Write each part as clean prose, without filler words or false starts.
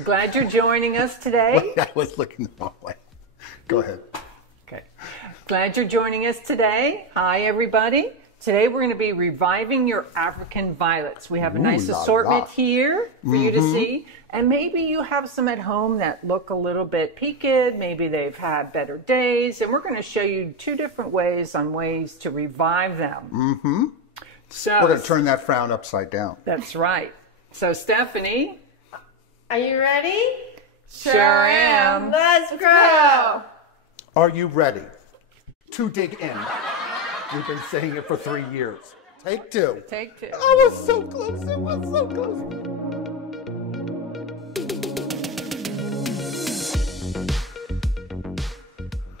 Glad you're joining us today. Wait, I was looking the wrong way. Go ahead. Okay. Glad you're joining us today. Hi, everybody. Today we're going to be reviving your African violets. We have a nice assortment here for you to see. And maybe you have some at home that look a little bit peaked. Maybe they've had better days. And we're going to show you 2 different ways to revive them. So we're going to turn that frown upside down. That's right. So Stephanie. Are you ready? Sure am. Let's grow. Are you ready to dig in? We've been saying it for 3 years. Take 2. Take 2. Oh, it was so close. It was so close.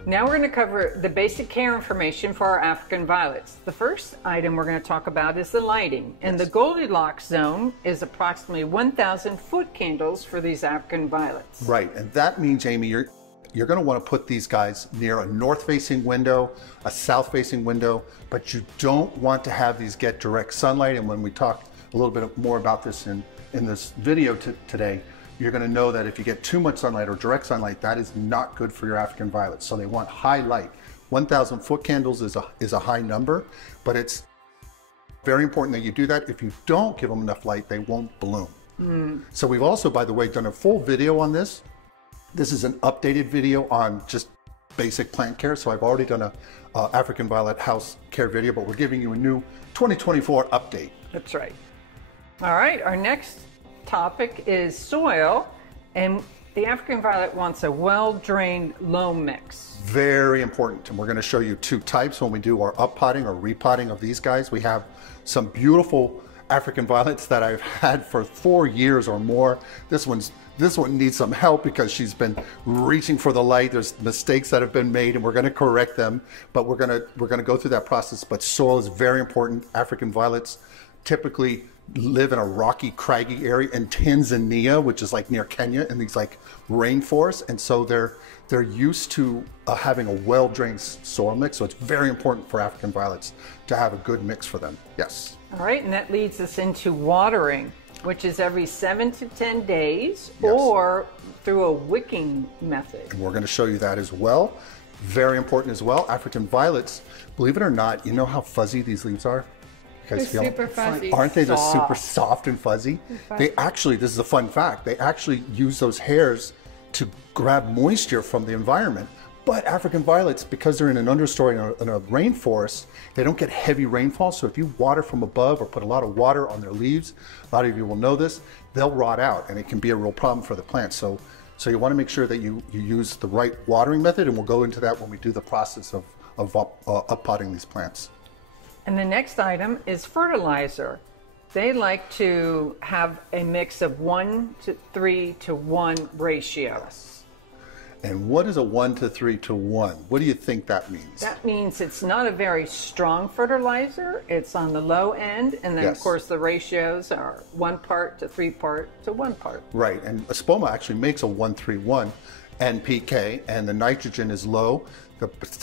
Now we're going to cover the basic care information for our African violets. The first item we're going to talk about is the lighting. And the Goldilocks zone is approximately 1,000 foot candles for these African violets. Right, and that means, Amy, you're going to want to put these guys near a north-facing window, a south-facing window, but you don't want to have these get direct sunlight. And when we talk a little bit more about this in this video today, you're going to know that if you get too much sunlight or direct sunlight, that is not good for your African violets. So they want high light. 1,000 foot candles is a high number, but it's very important that you do that. If you don't give them enough light, they won't bloom. So we've also, by the way, done a full video on this. This is an updated video on just basic plant care. So I've already done a African violet house care video, but we're giving you a new 2024 update. That's right. All right, our next topic is soil, and the African violet wants a well-drained loam mix. Very important, and we're going to show you 2 types when we do our uppotting or repotting of these guys. We have some beautiful African violets that I've had for 4 years or more. This one needs some help because she's been reaching for the light. There's mistakes that have been made, and we're going to correct them. But we're going to go through that process. But soil is very important. African violets typically live in a rocky, craggy area in Tanzania, which is like near Kenya, in these like rainforests, and so they're used to having a well-drained soil mix. So it's very important for African violets to have a good mix for them. Yes. All right, and that leads us into watering, which is every 7 to 10 days, or through a wicking method. And we're going to show you that as well. Very important as well. African violets, believe it or not, you know how fuzzy these leaves are? They're super fuzzy. Aren't they just super soft and fuzzy? They actually, this is a fun fact, they actually use those hairs to grab moisture from the environment. But African violets, because they're in an understory in a rainforest, they don't get heavy rainfall. So if you water from above or put a lot of water on their leaves, a lot of you will know this, they'll rot out, and it can be a real problem for the plant. So you want to make sure that you use the right watering method, and we'll go into that when we do the process of uppotting these plants. And the next item is fertilizer. They like to have a mix of 1 to 3 to 1 ratio. Yes. And what is a 1 to 3 to 1? What do you think that means? That means it's not a very strong fertilizer. It's on the low end. And then, of course, the ratios are 1 part to 3 part to 1 part. Right. And Espoma actually makes a 1-3-1 NPK, and the nitrogen is low.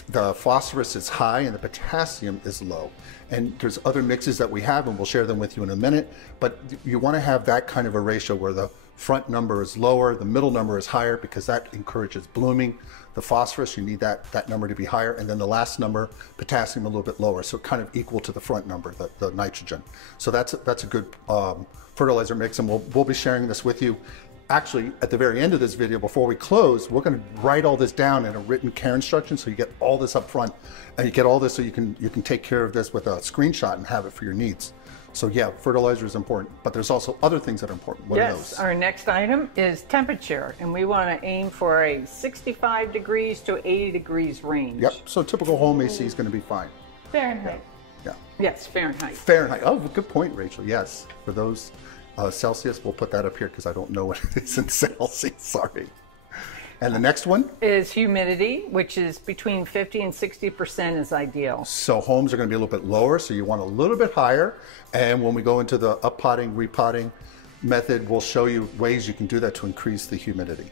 The phosphorus is high and the potassium is low. And there's other mixes that we have, and we'll share them with you in a minute. But you want to have that kind of a ratio where the front number is lower, the middle number is higher, because that encourages blooming. The phosphorus, you need that number to be higher. And then the last number, potassium, a little bit lower. So kind of equal to the front number, the nitrogen. So that's a good fertilizer mix, and we'll be sharing this with you. Actually, at the very end of this video, before we close, we're going to write all this down in a written care instruction, so you get all this up front, and you get all this so you can take care of this with a screenshot and have it for your needs. So yeah, fertilizer is important, but there's also other things that are important. What are those? Our next item is temperature, and we want to aim for a 65 degrees to 80 degrees range. Yep, so typical home AC is going to be fine. Fahrenheit. Yeah. Yes, Fahrenheit. Fahrenheit. Oh, good point, Rachel. Yes, for those Celsius, we'll put that up here because I don't know what it is in Celsius. Sorry. And the next one is humidity, which is between 50 and 60% is ideal. So homes are going to be a little bit lower, so you want a little bit higher. And when we go into the uppotting, repotting method, we'll show you ways you can do that to increase the humidity.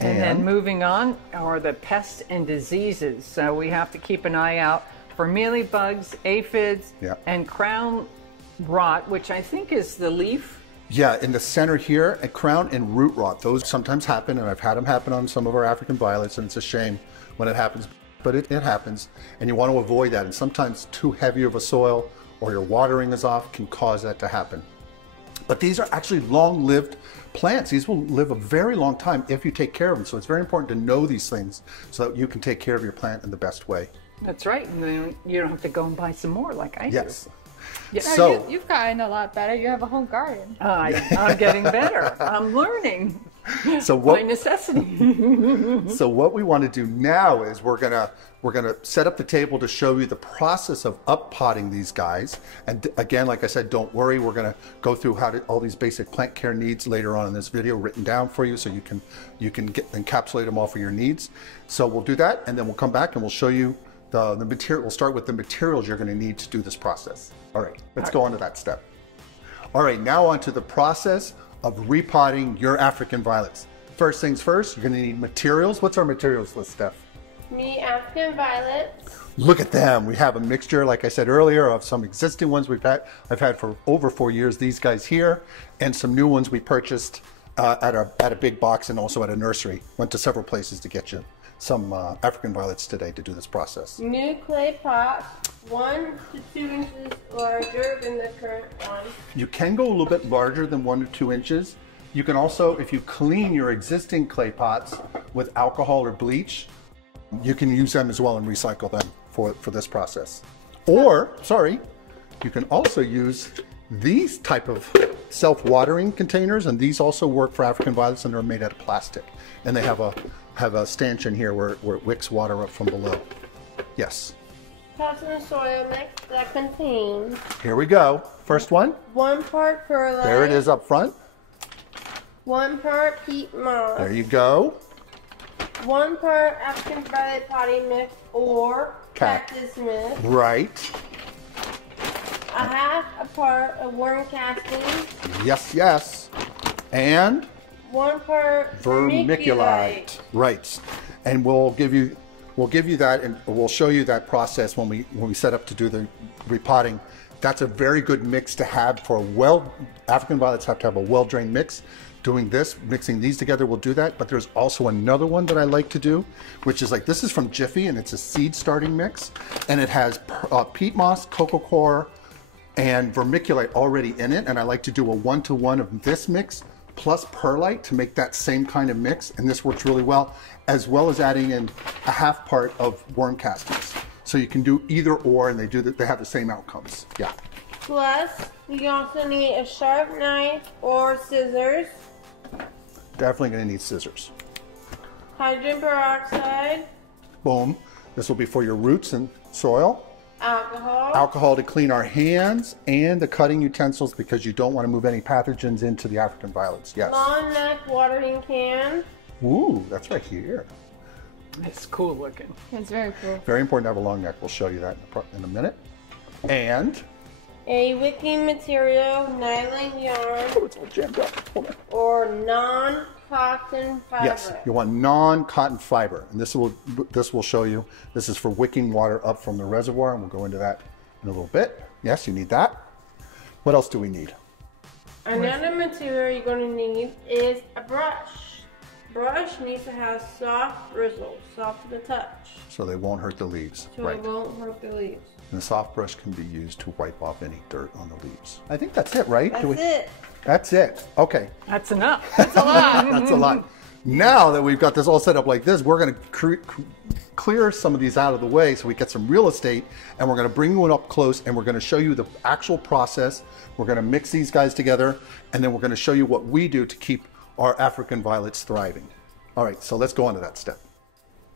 And then moving on are the pests and diseases. So we have to keep an eye out for mealybugs, aphids, and crown rot, which I think is the leaf Yeah, in the center here, a crown and root rot. Those sometimes happen, and I've had them happen on some of our African violets, and it's a shame when it happens, but it happens, and you want to avoid that. And sometimes too heavy of a soil or your watering is off can cause that to happen. But these are actually long-lived plants. These will live a very long time if you take care of them. So it's very important to know these things so that you can take care of your plant in the best way. That's right. And then you don't have to go and buy some more like I do. Yes. Yeah. So you've gotten a lot better. You have a whole garden. I'm getting better. I'm learning. So what, by necessity. So what we want to do now is we're gonna set up the table to show you the process of up-potting these guys. And again, like I said, don't worry. We're gonna go through all these basic plant care needs later on in this video, written down for you, so you can encapsulate them all for your needs. So we'll do that, and then we'll come back and we'll show you the material. We'll start with the materials you're going to need to do this process. All right, let's go on to that step. All right, now on to the process of repotting your African violets. First things first, you're going to need materials. What's our materials list, Steph? Me African violets. Look at them. We have a mixture, like I said earlier, of some existing ones I've had for over 4 years, these guys here, and some new ones we purchased at a big box and also at a nursery. Went to several places to get you some African violets today to do this process. New clay pot, 1 to 2 inches larger than the current one. You can go a little bit larger than 1 to 2 inches. You can also, if you clean your existing clay pots with alcohol or bleach, you can use them as well and recycle them for this process. Or, sorry, you can also use these type of self-watering containers, and these also work for African violets, and they're made out of plastic. And they have a stanchion here where it wicks water up from below. Yes. Cotton soil mix that contains. Here we go. First one. 1 part perlite. There it is up front. 1 part peat moss. There you go. 1 part African violet potting mix or cactus mix. Right. A half a part of worm casting. Yes, yes. And 1 part vermiculite. Right. And we'll give you that, and we'll show you that process when we set up to do the repotting. That's a very good mix to have for African violets have to have a well-drained mix. Doing this, mixing these together will do that, but there's also another one that I like to do, which is like, this is from Jiffy, and it's a seed starting mix, and it has peat moss, cocoa coir, and vermiculite already in it, and I like to do a 1-to-1 of this mix plus perlite to make that same kind of mix, and this works really well as adding in a half part of worm castings. So you can do either or, and they have the same outcomes. Yeah. Plus, you also need a sharp knife or scissors. Definitely going to need scissors. Hydrogen peroxide. Boom. This will be for your roots and soil. Alcohol. Alcohol to clean our hands and the cutting utensils, because you don't want to move any pathogens into the African violets. Yes. Long neck watering can. Ooh, that's right here. It's cool looking. It's very cool. Very important to have a long neck. We'll show you that in a minute. And a wicking material, nylon yarn. oh, it's all jammed up. Hold on. Or non-cotton fiber. Yes, you want non-cotton fiber, and this will show you. This is for wicking water up from the reservoir, and we'll go into that in a little bit. Yes, you need that. What else do we need? Another material you're going to need is a brush. Brush needs to have soft bristles, soft to the touch. So they won't hurt the leaves. So right. it won't hurt the leaves. And the soft brush can be used to wipe off any dirt on the leaves. I think that's it, right? That's it. That's it. Okay. That's enough. That's a lot. That's a lot. Now that we've got this all set up like this, we're going to clear some of these out of the way so we get some real estate, and we're going to bring one up close, and we're going to show you the actual process. We're going to mix these guys together, and then we're going to show you what we do to keep our African violets thriving. All right, so let's go on to that step.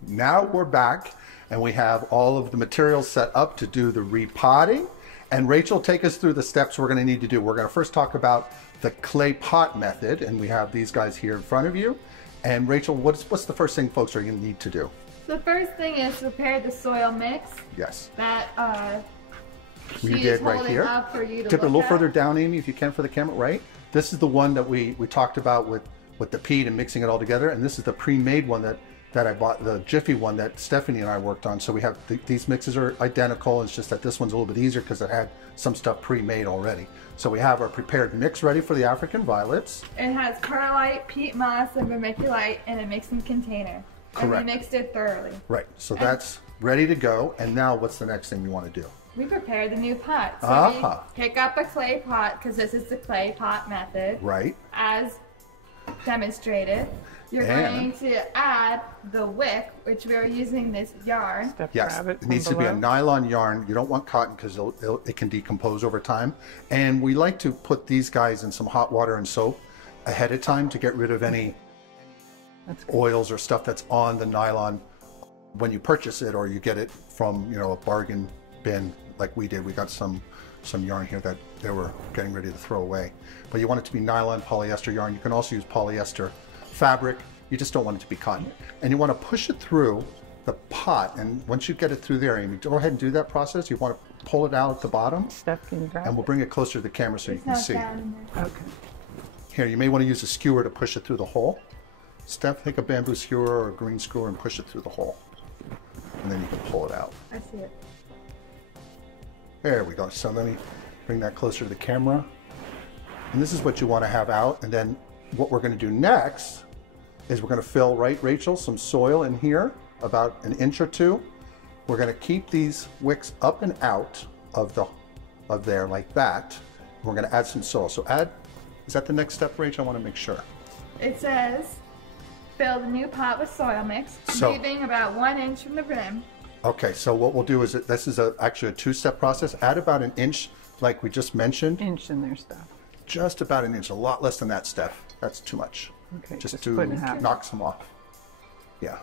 Now we're back, and we have all of the materials set up to do the repotting. And Rachel, take us through the steps we're going to need to do. We're going to first talk about the clay pot method, and we have these guys here in front of you. And Rachel, what's the first thing folks are going to need to do? The first thing is prepare the soil mix. Yes. That We did right here. Up for you to Tip it a look little at. further down, Amy, if you can, for the camera. Right. This is the one that we talked about with the peat and mixing it all together, and this is the pre-made one that that I bought, the Jiffy one that Stephanie and I worked on. So we have, these mixes are identical. It's just that this one's a little bit easier because it had some stuff pre-made already. So we have our prepared mix ready for the African violets. It has perlite, peat moss, and vermiculite in a mixing container. Correct. And we mixed it thoroughly. Right, so that's ready to go. And now what's the next thing we want to do? We prepared the new pot. So we pick up a clay pot, because this is the clay pot method. Right. As demonstrated. You're going to add the wick, which we're using this yarn. Yes, it needs to be a nylon yarn. You don't want cotton because it can decompose over time. And we like to put these guys in some hot water and soap ahead of time to get rid of any oils or stuff that's on the nylon when you purchase it, or you get it from, you know, a bargain bin like we did. We got some yarn here that they were getting ready to throw away. But you want it to be nylon polyester yarn. You can also use polyester fabric. You just don't want it to be cotton. And you want to push it through the pot. And once you get it through there, Amy, go ahead and do that process. You want to pull it out at the bottom. Steph, can you grab and we'll bring it closer to the camera so you can see. Okay. Here, you may want to use a skewer to push it through the hole. Steph, take a bamboo skewer or a green skewer and push it through the hole. And then you can pull it out. I see it. There we go. So let me bring that closer to the camera. And this is what you want to have out. And then what we're going to do next is we're going to fill, right, Rachel, some soil in here, about an inch or two. We're going to keep these wicks up and out of there like that. We're going to add some soil. So is that the next step, Rachel? I want to make sure. It says, fill the new pot with soil mix, leaving about 1 inch from the rim. Okay, so what we'll do is, this is actually a two-step process. Add about an inch, like we just mentioned. Inch in there, Steph. Just about an inch, a lot less than that, Steph. That's too much. Okay, just to knock some off. Yeah.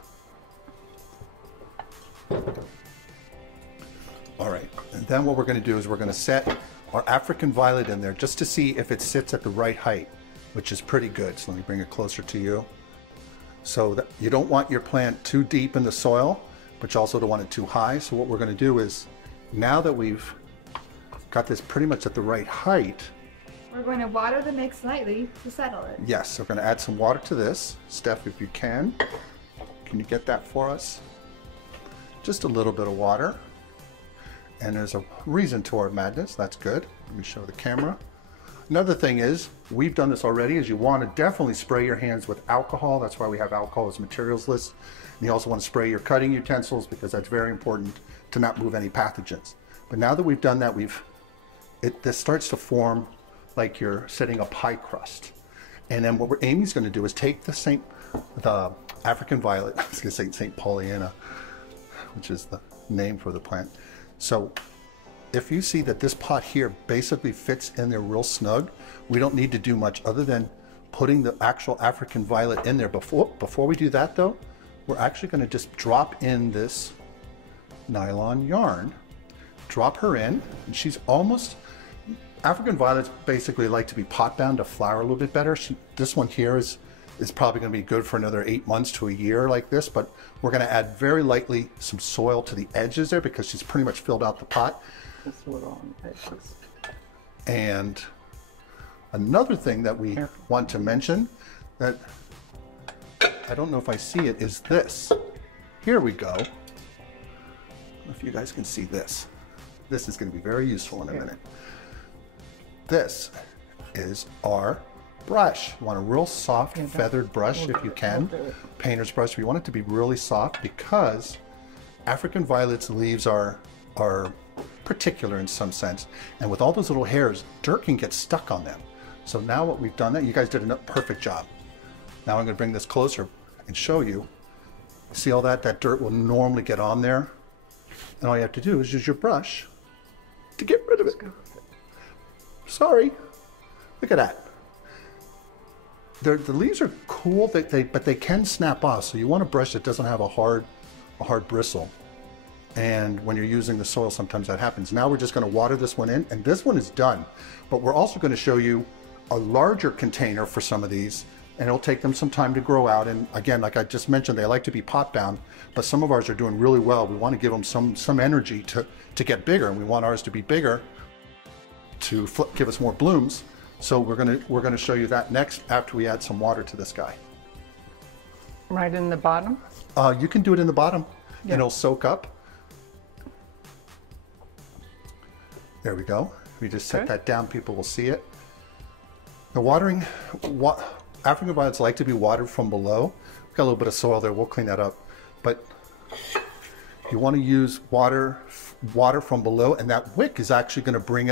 All right, and then what we're going to do is we're going to set our African violet in there just to see if it sits at the right height, which is pretty good. So let me bring it closer to you. So that you don't want your plant too deep in the soil, but you also don't want it too high. So what we're going to do is, now that we've got this pretty much at the right height, we're going to water the mix slightly to settle it. Yes, so we're going to add some water to this. Steph, if you can you get that for us? Just a little bit of water. And there's a reason to our madness. That's good. Let me show the camera. Another thing is, we've done this already, is you want to definitely spray your hands with alcohol. That's why we have alcohol as materials list. And you also want to spray your cutting utensils because that's very important to not move any pathogens. But now that we've done that, this starts to form like you're setting a pie crust. And then what Amy's going to do is take the African violet, I was going to say St. Pollyanna, which is the name for the plant. So if you see that this pot here basically fits in there real snug, we don't need to do much other than putting the actual African violet in there. Before we do that though, we're actually going to just drop in this nylon yarn, drop her in, and she's almost, African violets basically like to be pot bound to flower a little bit better. This one here is probably going to be good for another 8 months to a year like this, but we're going to add very lightly some soil to the edges there because she's pretty much filled out the pot. Just a little on the edges. And another thing that we want to mention that I don't know if I see it is this. Here we go. I don't know if you guys can see this. This is going to be very useful in a minute. This is our brush. You want a real soft feathered brush if you can. Painter's brush. We want it to be really soft because African violet's leaves are particular in some sense. And with all those little hairs, dirt can get stuck on them. So now what we've done, you guys did a perfect job. Now I'm going to bring this closer and show you. See all that? That dirt will normally get on there. And all you have to do is use your brush to get rid of it. Sorry. Look at that. The leaves are cool, but they can snap off. So you want a brush that doesn't have a hard bristle. And when you're using the soil, sometimes that happens. Now we're just going to water this one in, and this one is done. But we're also going to show you a larger container for some of these, and it'll take them some time to grow out. And again, like I just mentioned, they like to be pot bound, but some of ours are doing really well. We want to give them some energy to get bigger, and we want ours to be bigger to give us more blooms. So we're gonna show you that next after we add some water to this guy. Right in the bottom? You can do it in the bottom, and it'll soak up. There we go. We just set that down, people will see it. The watering, African violets like to be watered from below. We've got a little bit of soil there, we'll clean that up. But you want to use water from below, and that wick is actually going to bring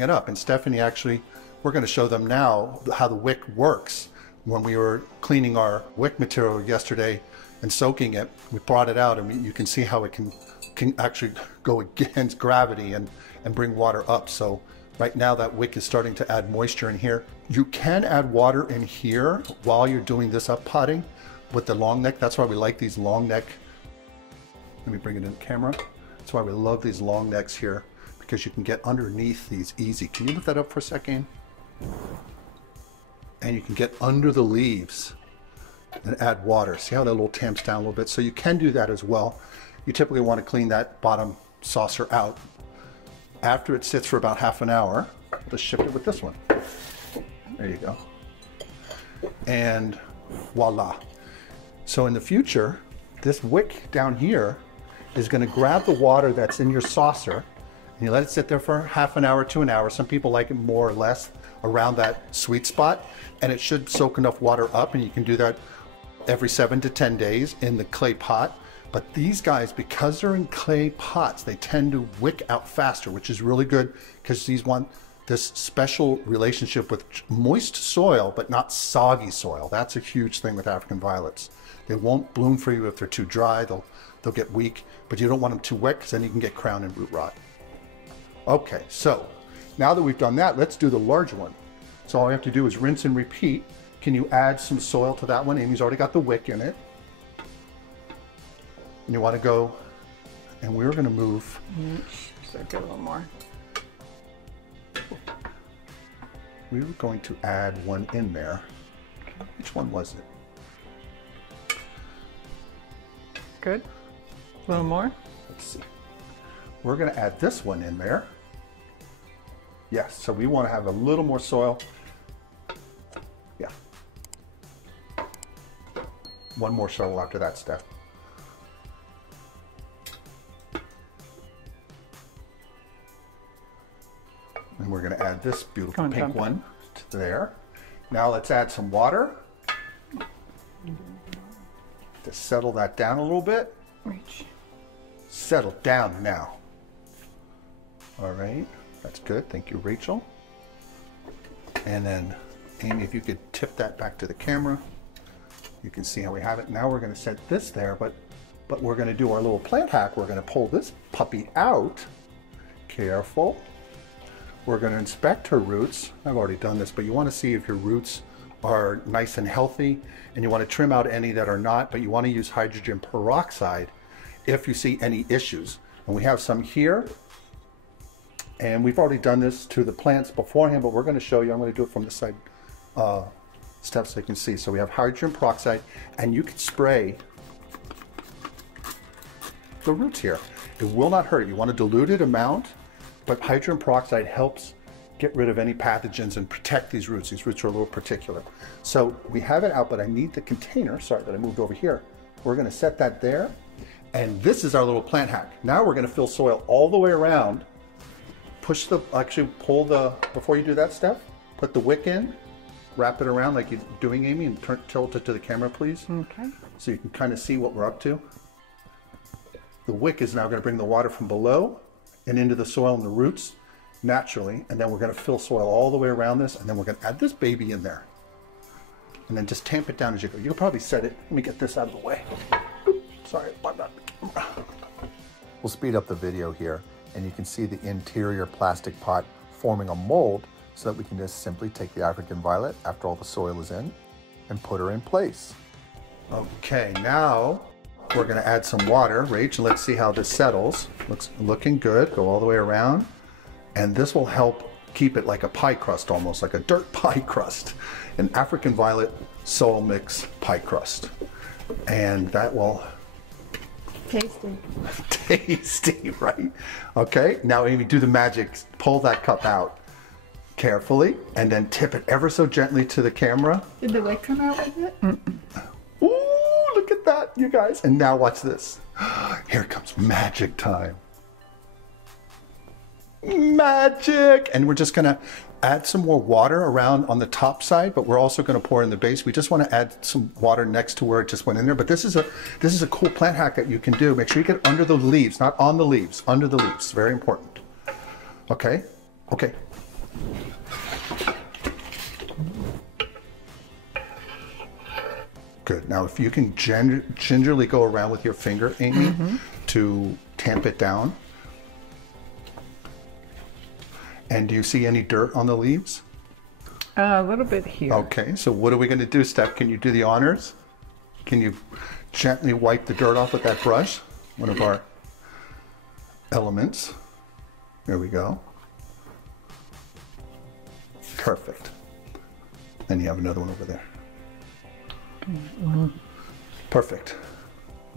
it up. And Stephanie, actually, we're going to show them now how the wick works. When we were cleaning our wick material yesterday and soaking it, we brought it out, and you can see how it can actually go against gravity and bring water up. So right now that wick is starting to add moisture in here. You can add water in here while you're doing this up potting with the long neck. That's why we like these long neck. Let me bring it in camera. That's why we love these long necks here, because you can get underneath these easy. Can you lift that up for a second? And you can get under the leaves and add water. See how that little tamps down a little bit? So you can do that as well. You typically want to clean that bottom saucer out. After it sits for about half an hour, just shift it with this one. There you go. And voila. So in the future, this wick down here is going to grab the water that's in your saucer, and you let it sit there for half an hour to an hour. Some people like it more or less around that sweet spot, and it should soak enough water up, and you can do that every 7 to 10 days in the clay pot. But these guys, because they're in clay pots, they tend to wick out faster, which is really good, because these want this special relationship with moist soil, but not soggy soil. That's a huge thing with African violets. They won't bloom for you if they're too dry. They'll get weak, but you don't want them too wet, because then you can get crown and root rot. Okay, so now that we've done that, let's do the large one. So all we have to do is rinse and repeat. Can you add some soil to that one? Amy's already got the wick in it. And you want to go, and we're going to move. So get a little more. We were going to add one in there. Which one was it? Good. A little more. Let's see. We're going to add this one in there. Yes, so we want to have a little more soil. Yeah. One more soil after that, Steph. And we're going to add this beautiful pink one to there. Now let's add some water to settle that down a little bit. Reach. Settle down now. All right, that's good. Thank you, Rachel. And then, Amy, if you could tip that back to the camera, you can see how we have it. Now we're going to set this there, but we're going to do our little plant hack. We're going to pull this puppy out. Careful. We're going to inspect her roots. I've already done this, but you want to see if your roots are nice and healthy, and you want to trim out any that are not, but you want to use hydrogen peroxide if you see any issues. And we have some here, and we've already done this to the plants beforehand, but we're going to show you. I'm going to do it from the side step so you can see. So we have hydrogen peroxide, and you can spray the roots here. It will not hurt. You want a diluted amount, but hydrogen peroxide helps get rid of any pathogens and protect these roots. These roots are a little particular. So we have it out, but I need the container. Sorry that I moved over here. We're going to set that there. And this is our little plant hack. Now we're going to fill soil all the way around. Push the, actually pull the, before you do that, Steph, put the wick in, wrap it around like you're doing, Amy, and tilt it to the camera, please. Okay. So you can kind of see what we're up to. The wick is now going to bring the water from below and into the soil and the roots naturally, and then we're going to fill soil all the way around this, and then we're going to add this baby in there, and then just tamp it down as you go. You'll probably set it. Let me get this out of the way. Sorry about that. We'll speed up the video here, and you can see the interior plastic pot forming a mold, so that we can just simply take the African violet after all the soil is in and put her in place. Okay, now we're going to add some water. Rach, let's see how this settles. Looking good. Go all the way around. And this will help keep it like a pie crust, almost like a dirt pie crust. An African violet soil mix pie crust. And that will... Tasty. Tasty, right? Okay, now Amy, do the magic. Pull that cup out carefully and then tip it ever so gently to the camera. Did the wick come out with it? Ooh! you guys. And now watch this. Here comes magic time. Magic! And we're just gonna add some more water around on the top side, but we're also gonna pour in the base. We just wanna add some water next to where it just went in there. But this is a cool plant hack that you can do. Make sure you get under the leaves, not on the leaves, under the leaves. Very important. Okay? Okay. Good. Now, if you can gingerly go around with your finger, Amy, to tamp it down. And do you see any dirt on the leaves? A little bit here. Okay, so what are we going to do, Steph? Can you do the honors? Can you gently wipe the dirt off with that brush? One of our elements. There we go. Perfect. And you have another one over there. Perfect.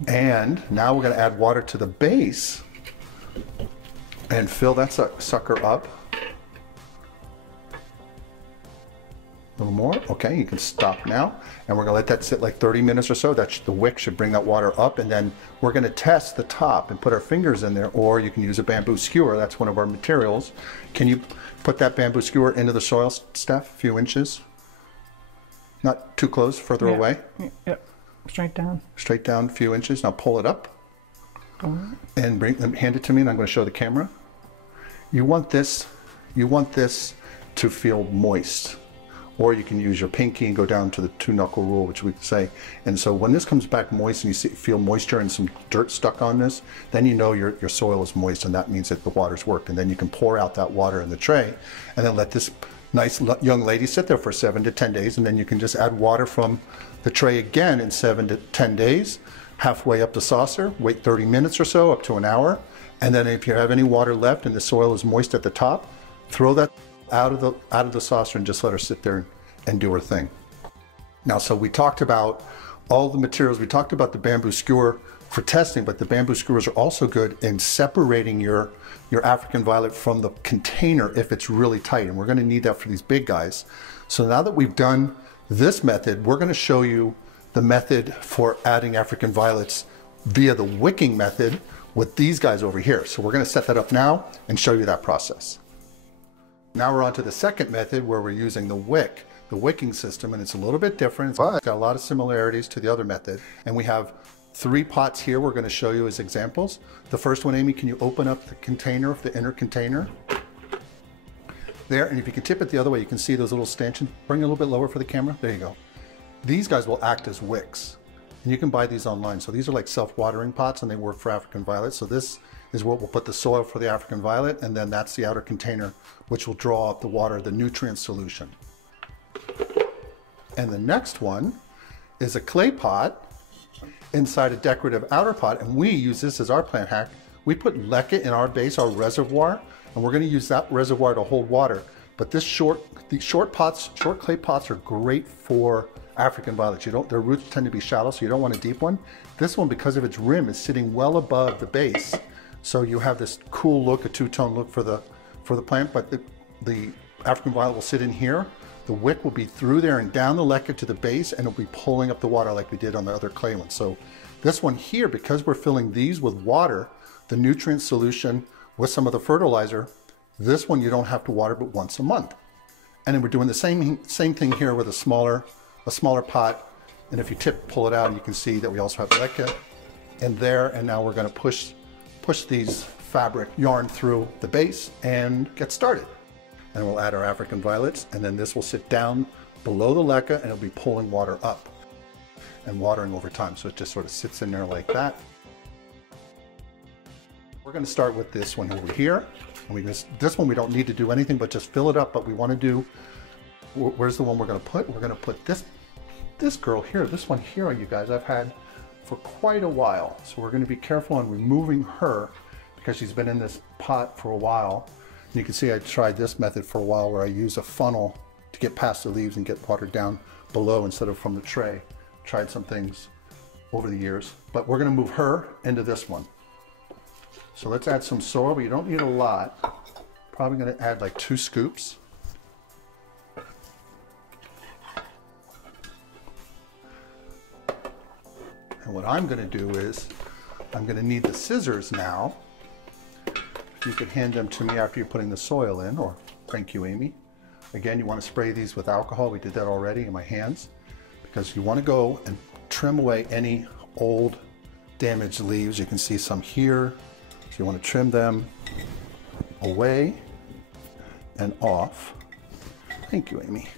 And now we're going to add water to the base and fill that sucker up. A little more. Okay, you can stop now. And we're going to let that sit like 30 minutes or so. The wick should bring that water up. And then we're going to test the top and put our fingers in there. Or you can use a bamboo skewer. That's one of our materials. Can you put that bamboo skewer into the soil, Steph? A few inches? Not too close, further away? Yep. Straight down. Straight down a few inches. Now pull it up. And hand it to me, and I'm going to show the camera. You want this to feel moist. Or you can use your pinky and go down to the 2-knuckle rule, which we say. And so when this comes back moist and you feel moisture and some dirt stuck on this, then you know your soil is moist, and that means that the water's worked. And then you can pour out that water in the tray and then let this nice young lady sit there for 7 to 10 days. And then you can just add water from the tray again in 7 to 10 days, halfway up the saucer, wait 30 minutes or so, up to an hour. And then if you have any water left and the soil is moist at the top, throw that out of the saucer and just let her sit there and do her thing. Now, so we talked about all the materials. We talked about the bamboo skewer for testing, but the bamboo skewers are also good in separating your African violet from the container if it's really tight, and we're going to need that for these big guys. So now that we've done this method, we're going to show you the method for adding African violets via the wicking method with these guys over here. So we're going to set that up now and show you that process. Now we're on to the second method where we're using the wicking system, and it's a little bit different. It's got a lot of similarities to the other method. And we have 3 pots here we're going to show you as examples. The first one, Amy, can you open up the container, the inner container? There, and if you can tip it the other way, you can see those little stanchions. Bring it a little bit lower for the camera. There you go. These guys will act as wicks, and you can buy these online. So these are like self-watering pots, and they work for African violet. So this is what we'll put the soil for the African violet, and then that's the outer container, which will draw up the water, the nutrient solution. And the next one is a clay pot inside a decorative outer pot, and we use this as our plant hack. We put leca in our base, our reservoir, and we're going to use that reservoir to hold water. But these short clay pots are great for African violets. Their roots tend to be shallow, so you don't want a deep one. This one, because of its rim, is sitting well above the base, so you have this cool look, a two-tone look for the plant. But the African violet will sit in here. The wick will be through there and down the leca to the base, and it'll be pulling up the water like we did on the other clay ones. So this one here, because we're filling these with water, the nutrient solution with some of the fertilizer, this one you don't have to water but once a month. And then we're doing the same thing here with a smaller pot. And if you pull it out, you can see that we also have leca in there. And now we're going to push these fabric yarn through the base and get started. And we'll add our African violets, and then this will sit down below the leca, and it'll be pulling water up and watering over time. So it just sort of sits in there like that. We're going to start with this one over here. And this one we don't need to do anything but just fill it up, but we want to do, where's the one we're going to put? We're going to put this girl here. This one here, you guys, I've had for quite a while. So we're going to be careful on removing her because she's been in this pot for a while. You can see I tried this method for a while where I use a funnel to get past the leaves and get water down below instead of from the tray. Tried some things over the years, but we're going to move her into this one. So let's add some soil, but you don't need a lot. Probably going to add like 2 scoops. And what I'm going to do is, I'm going to need the scissors now. If you could hand them to me after you're putting the soil in, or thank you, Amy. Again, you want to spray these with alcohol. We did that already in my hands, because you want to go and trim away any old damaged leaves. You can see some here. So you want to trim them away and off. Thank you, Amy.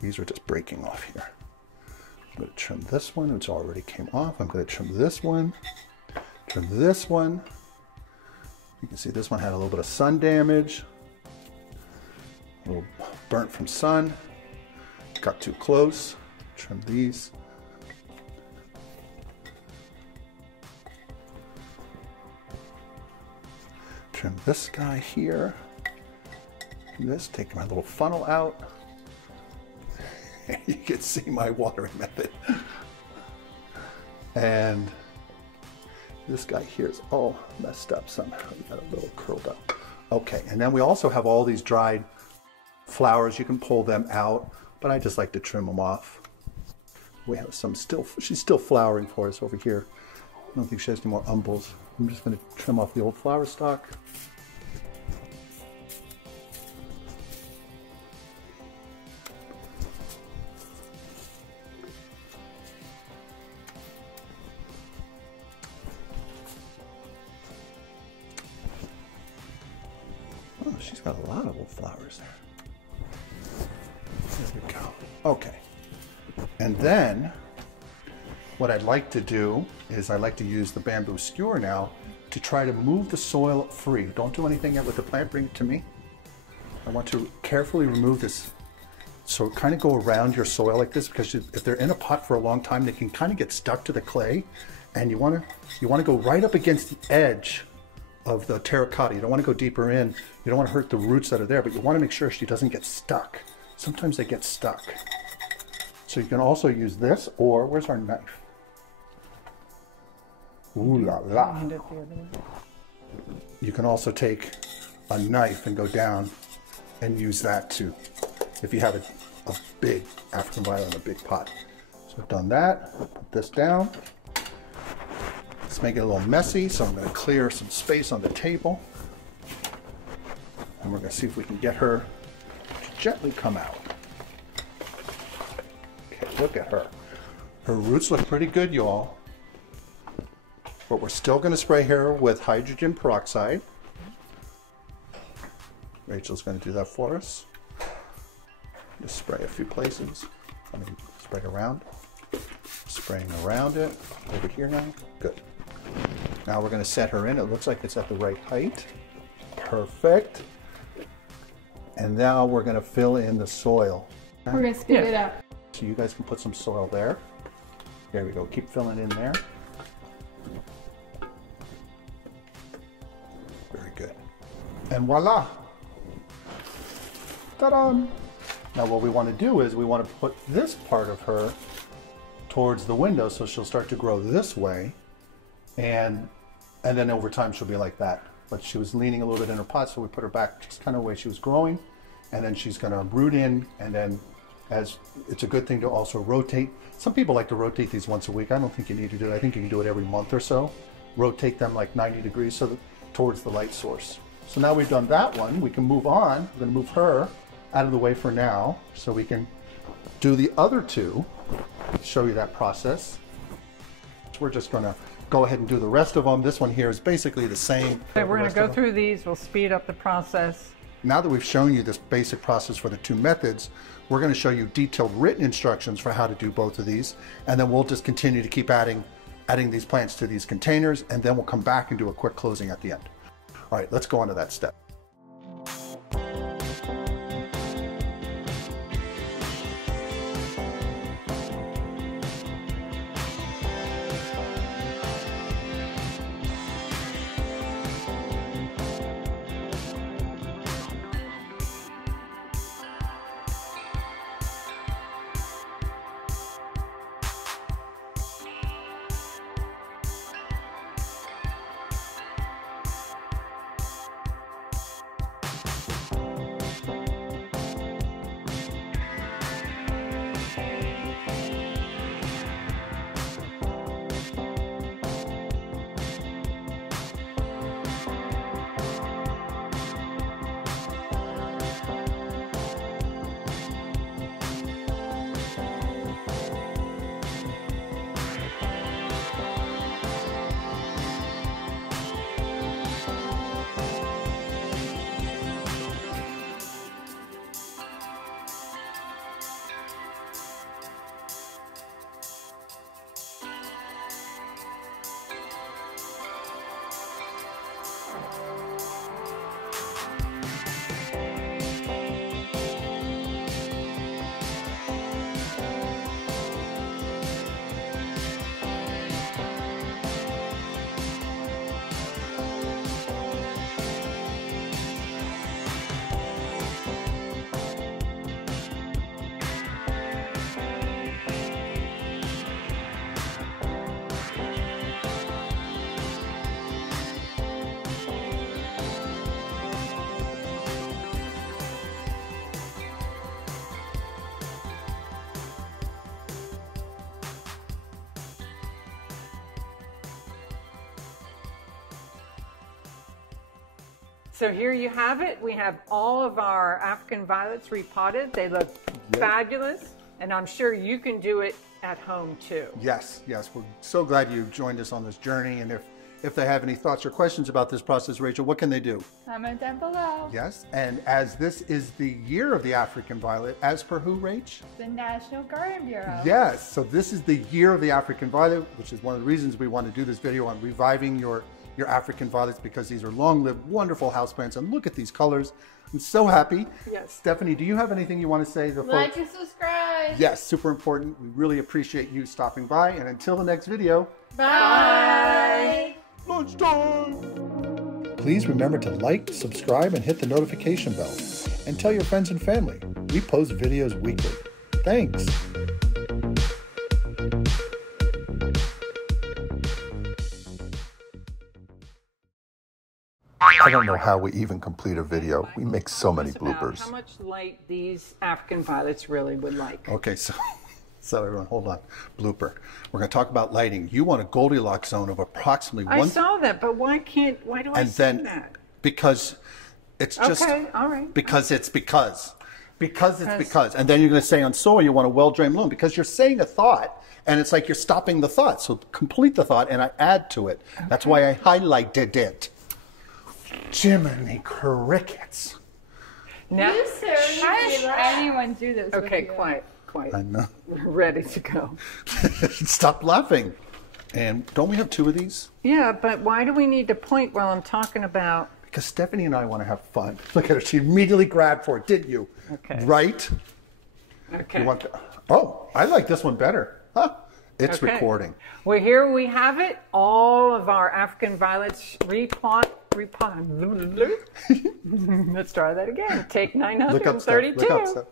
These are just breaking off here. I'm going to trim this one, which already came off. I'm going to trim this one, trim this one. You can see this one had a little bit of sun damage, a little burnt from sun. Got too close. Trim these. Trim this guy here. This, take my little funnel out. You can see my watering method. And this guy here is all messed up somehow. Got a little curled up. Okay, and then we also have all these dried flowers. You can pull them out, but I just like to trim them off. We have some still, she's still flowering for us over here. I don't think she has any more umbels. I'm just going to trim off the old flower stalk. Oh, she's got a lot of old flowers there. There we go. Okay. And then what I'd like to do is I like to use the bamboo skewer now to try to move the soil free. Don't do anything yet with the plant. Bring it to me. I want to carefully remove this. So kind of go around your soil like this, because if they're in a pot for a long time, they can kind of get stuck to the clay. And you want to go right up against the edge of the terracotta. You don't want to go deeper in. You don't want to hurt the roots that are there, but you want to make sure she doesn't get stuck. Sometimes they get stuck. So you can also use this, or where's our knife? Ooh la la. You can also take a knife and go down and use that too, if you have a big African violet in a big pot. So I've done that. Put this down. Let's make it a little messy, so I'm going to clear some space on the table. And we're going to see if we can get her to gently come out. Okay, look at her. Her roots look pretty good, y'all. But we're still going to spray her with hydrogen peroxide. Rachel's going to do that for us. Just spray a few places. I mean, spray around. Spraying around it. Over here now. Good. Now we're going to set her in. It looks like it's at the right height. Perfect. And now we're going to fill in the soil. We're going to speed it up. So you guys can put some soil there. There we go. Keep filling in there. Very good. And voila. Ta-da! Now what we want to do is we want to put this part of her towards the window, so she'll start to grow this way. And then over time she'll be like that. But she was leaning a little bit in her pot, so we put her back just kind of the way she was growing. And then she's going to root in, and then as it's a good thing to also rotate. Some people like to rotate these once a week. I don't think you need to do it. I think you can do it every month or so. Rotate them like 90 degrees so that towards the light source. So now we've done that one, we can move on. We're going to move her out of the way for now so we can do the other two, show you that process. So we're just going to go ahead and do the rest of them. This one here is basically the same. Okay, we're going to go through these. We'll speed up the process. Now that we've shown you this basic process for the two methods, we're going to show you detailed written instructions for how to do both of these. And then we'll just continue to keep adding these plants to these containers, and then we'll come back and do a quick closing at the end. All right, let's go on to that step. So here you have it. We have all of our African violets repotted. They look fabulous, and I'm sure you can do it at home too. Yes, yes. We're so glad you joined us on this journey. And if they have any thoughts or questions about this process, Rachel, what can they do? Comment down below. Yes, and as this is the year of the African violet, as per who, Rach? The National Garden Bureau. Yes, so this is the year of the African violet, which is one of the reasons we want to do this video on reviving your African violets, because these are long-lived, wonderful houseplants. And look at these colors. I'm so happy. Yes. Stephanie, do you have anything you want to say to the folks? Like and subscribe. Yes, super important. We really appreciate you stopping by. And until the next video, Bye. lunchtime! Please remember to like, subscribe, and hit the notification bell. And tell your friends and family. We post videos weekly. Thanks. I don't know how we even complete a video. We make so many bloopers. How much light these African violets really would like. Okay, so everyone, hold on. Blooper. We're going to talk about lighting. You want a Goldilocks zone of approximately I saw that, but why do I see that? Because it's just... Okay, all right. Because it's because. Because it's because. And then you're going to say on soil you want a well-drained loom, because you're saying a thought, and it's like you're stopping the thought. So complete the thought, and I add to it. Okay. That's why I highlighted it. Jiminy crickets. Now, How does anyone do this? okay, with you? quiet. I know. We're ready to go. Stop laughing. And don't we have two of these? Yeah, but why do we need to point while I'm talking about? Because Stephanie and I want to have fun. Look at her. She immediately grabbed for it, didn't you? Okay. Right? Okay. You want to... Oh, I like this one better. Huh? It's Okay. recording. Well, here we have it. All of our African violets repot. Let's try that again. Take 932. Look up stuff.